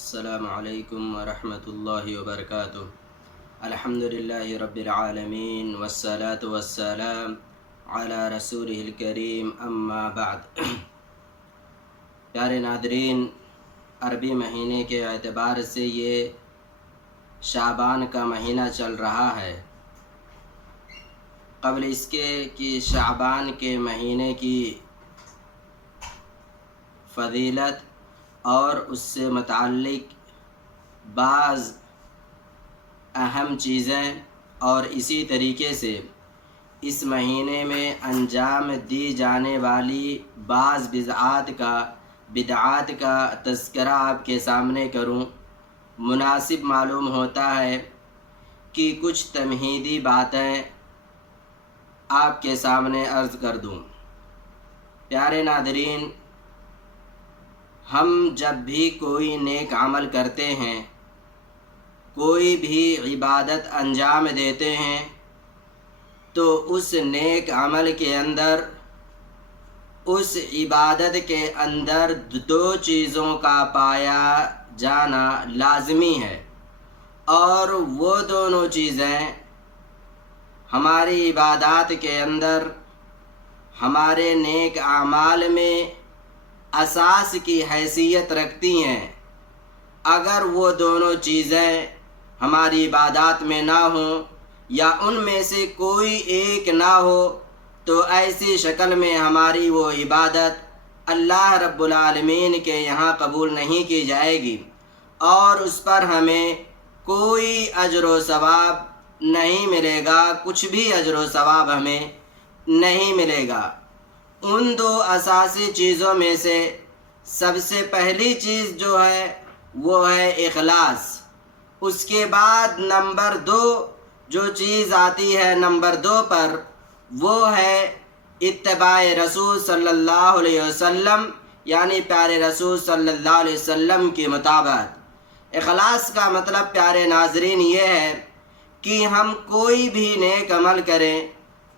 السلام علیکم ورحمۃ اللہ وبرکاتہ۔ الحمدللہ رب العالمین والصلاة والسلام علی رسولہ الکریم، اما بعد۔ پیارے ناظرین، عربی مہینے کے اعتبار سے یہ شعبان کا مہینہ چل رہا ہے۔ قبل اس کے کہ شعبان کے مہینے کی فضیلت اور اس سے متعلق بعض اہم چیزیں اور اسی طریقے سے اس مہینے میں انجام دی جانے والی بعض بدعات کا تذکرہ آپ کے سامنے کروں، مناسب معلوم ہوتا ہے کہ کچھ تمہیدی باتیں آپ کے سامنے عرض کر دوں۔ پیارے ناظرین، ہم جب بھی کوئی نیک عمل کرتے ہیں، کوئی بھی عبادت انجام دیتے ہیں، تو اس نیک عمل کے اندر، اس عبادت کے اندر دو چیزوں کا پایا جانا لازمی ہے، اور وہ دونوں چیزیں ہماری عبادات کے اندر، ہمارے نیک اعمال میں اساس کی حیثیت رکھتی ہیں۔ اگر وہ دونوں چیزیں ہماری عبادات میں نہ ہوں یا ان میں سے کوئی ایک نہ ہو، تو ایسی شکل میں ہماری وہ عبادت اللہ رب العالمین کے یہاں قبول نہیں کی جائے گی، اور اس پر ہمیں کوئی اجر و ثواب نہیں ملے گا، کچھ بھی اجر و ثواب ہمیں نہیں ملے گا۔ ان دو اساسی چیزوں میں سے سب سے پہلی چیز جو ہے وہ ہے اخلاص۔ اس کے بعد نمبر 2 جو چیز آتی ہے نمبر 2 پر، وہ ہے اتباع رسول صلی اللہ علیہ وسلم، یعنی پیارے رسول صلی اللہ علیہ وسلم کی مطابقت۔ اخلاص کا مطلب پیارے ناظرین یہ ہے کہ ہم کوئی بھی نیک عمل کریں،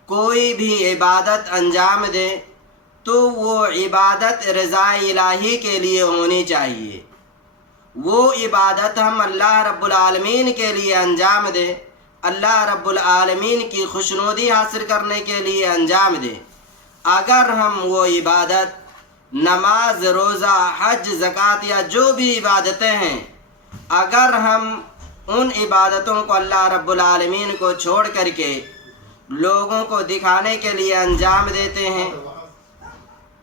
کوئی بھی عبادت انجام دیں، تو وہ عبادت رضا الہی کے لیے ہونی چاہیے۔ وہ عبادت ہم اللہ رب العالمین کے لیے انجام دیں، اللہ رب العالمین کی خوشنودی حاصل کرنے کے لیے انجام دیں۔ اگر ہم وہ عبادت، نماز، روزہ، حج، زکوٰۃ یا جو بھی عبادتیں ہیں، اگر ہم ان عبادتوں کو اللہ رب العالمین کو چھوڑ کر کے لوگوں کو دکھانے کے لیے انجام دیتے ہیں،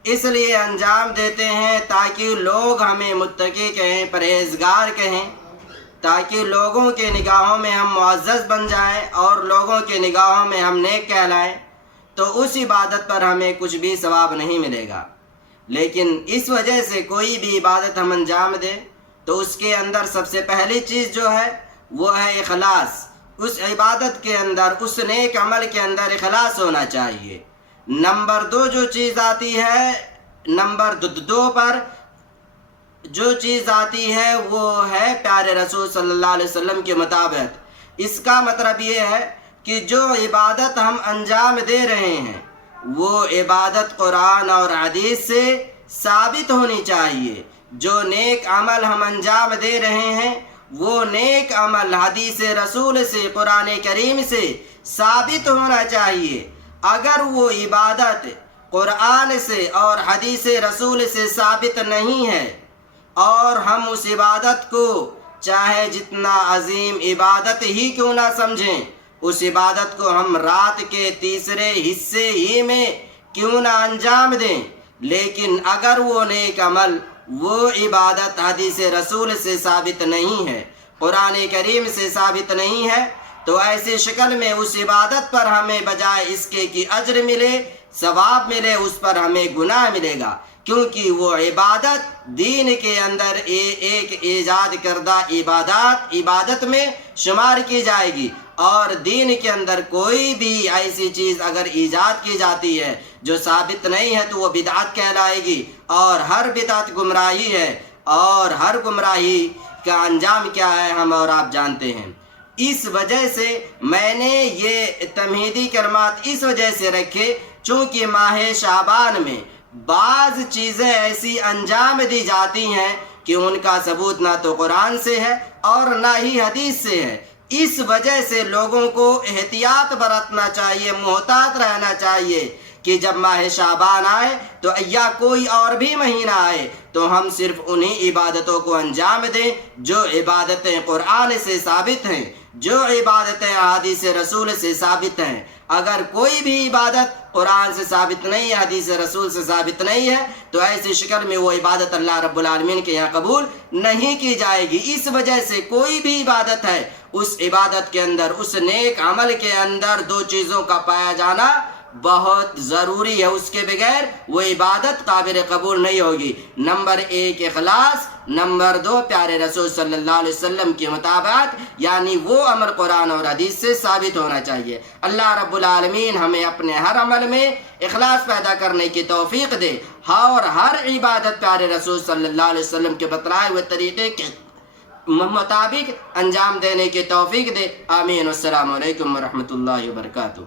اس لیے انجام دیتے ہیں تاکہ لوگ ہمیں متقی کہیں، پرہیزگار کہیں، تاکہ لوگوں کے نگاہوں میں ہم معزز بن جائیں اور لوگوں کے نگاہوں میں ہم نیک کہلائیں، تو اس عبادت پر ہمیں کچھ بھی ثواب نہیں ملے گا۔ لیکن اس وجہ سے کوئی بھی عبادت ہم انجام دیں تو اس کے اندر سب سے پہلی چیز جو ہے وہ ہے اخلاص۔ اس عبادت کے اندر، اس نیک عمل کے اندر اخلاص ہونا چاہیے۔ نمبر 2 جو چیز آتی ہے، نمبر 2 پر جو چیز آتی ہے وہ ہے پیارے رسول صلی اللہ علیہ وسلم کے مطابق۔ اس کا مطلب یہ ہے کہ جو عبادت ہم انجام دے رہے ہیں، وہ عبادت قرآن اور حدیث سے ثابت ہونی چاہیے۔ جو نیک عمل ہم انجام دے رہے ہیں، وہ نیک عمل حدیث رسول سے، قرآن کریم سے ثابت ہونا چاہیے۔ اگر وہ عبادت قرآن سے اور حدیث رسول سے ثابت نہیں ہے، اور ہم اس عبادت کو چاہے جتنا عظیم عبادت ہی کیوں نہ سمجھیں، اس عبادت کو ہم رات کے تیسرے حصے ہی میں کیوں نہ انجام دیں، لیکن اگر وہ نیک عمل، وہ عبادت حدیث رسول سے ثابت نہیں ہے، قرآن کریم سے ثابت نہیں ہے، تو ایسی شکل میں اس عبادت پر ہمیں بجائے اس کے کہ اجر ملے، ثواب ملے، اس پر ہمیں گناہ ملے گا، کیونکہ وہ عبادت دین کے اندر ایک ایجاد کردہ عبادت میں شمار کی جائے گی، اور دین کے اندر کوئی بھی ایسی چیز اگر ایجاد کی جاتی ہے جو ثابت نہیں ہے تو وہ بدعت کہلائے گی، اور ہر بدعت گمراہی ہے، اور ہر گمراہی کا انجام کیا ہے ہم اور آپ جانتے ہیں۔ اس وجہ سے میں نے یہ تمہیدی کلمات اس وجہ سے رکھے چونکہ ماہ شعبان میں بعض چیزیں ایسی انجام دی جاتی ہیں کہ ان کا ثبوت نہ تو قرآن سے ہے اور نہ ہی حدیث سے ہے۔ اس وجہ سے لوگوں کو احتیاط برتنا چاہیے، محتاط رہنا چاہیے کہ جب ماہ شعبان آئے تو یا کوئی اور بھی مہینہ آئے تو ہم صرف انہی عبادتوں کو انجام دیں جو عبادتیں قرآن سے ثابت ہیں، جو عبادتیں احادیث رسول سے ثابت ہیں۔ اگر کوئی بھی عبادت قرآن سے ثابت نہیں ہے، حدیث رسول سے ثابت نہیں ہے، تو ایسی شکل میں وہ عبادت اللہ رب العالمین کے یہاں قبول نہیں کی جائے گی۔ اس وجہ سے کوئی بھی عبادت ہے، اس عبادت کے اندر، اس نیک عمل کے اندر دو چیزوں کا پایا جانا بہت ضروری ہے، اس کے بغیر وہ عبادت قابل قبول نہیں ہوگی۔ نمبر 1 اخلاص، نمبر 2 پیارے رسول صلی اللہ علیہ وسلم کی مطابقت، یعنی وہ عمل قرآن اور حدیث سے ثابت ہونا چاہیے۔ اللہ رب العالمین ہمیں اپنے ہر عمل میں اخلاص پیدا کرنے کی توفیق دے اور ہر عبادت پیارے رسول صلی اللہ علیہ وسلم کے بتلائے ہوئے طریقے کے مطابق انجام دینے کی توفیق دے۔ آمین۔ السلام علیکم ورحمۃ اللہ وبرکاتہ۔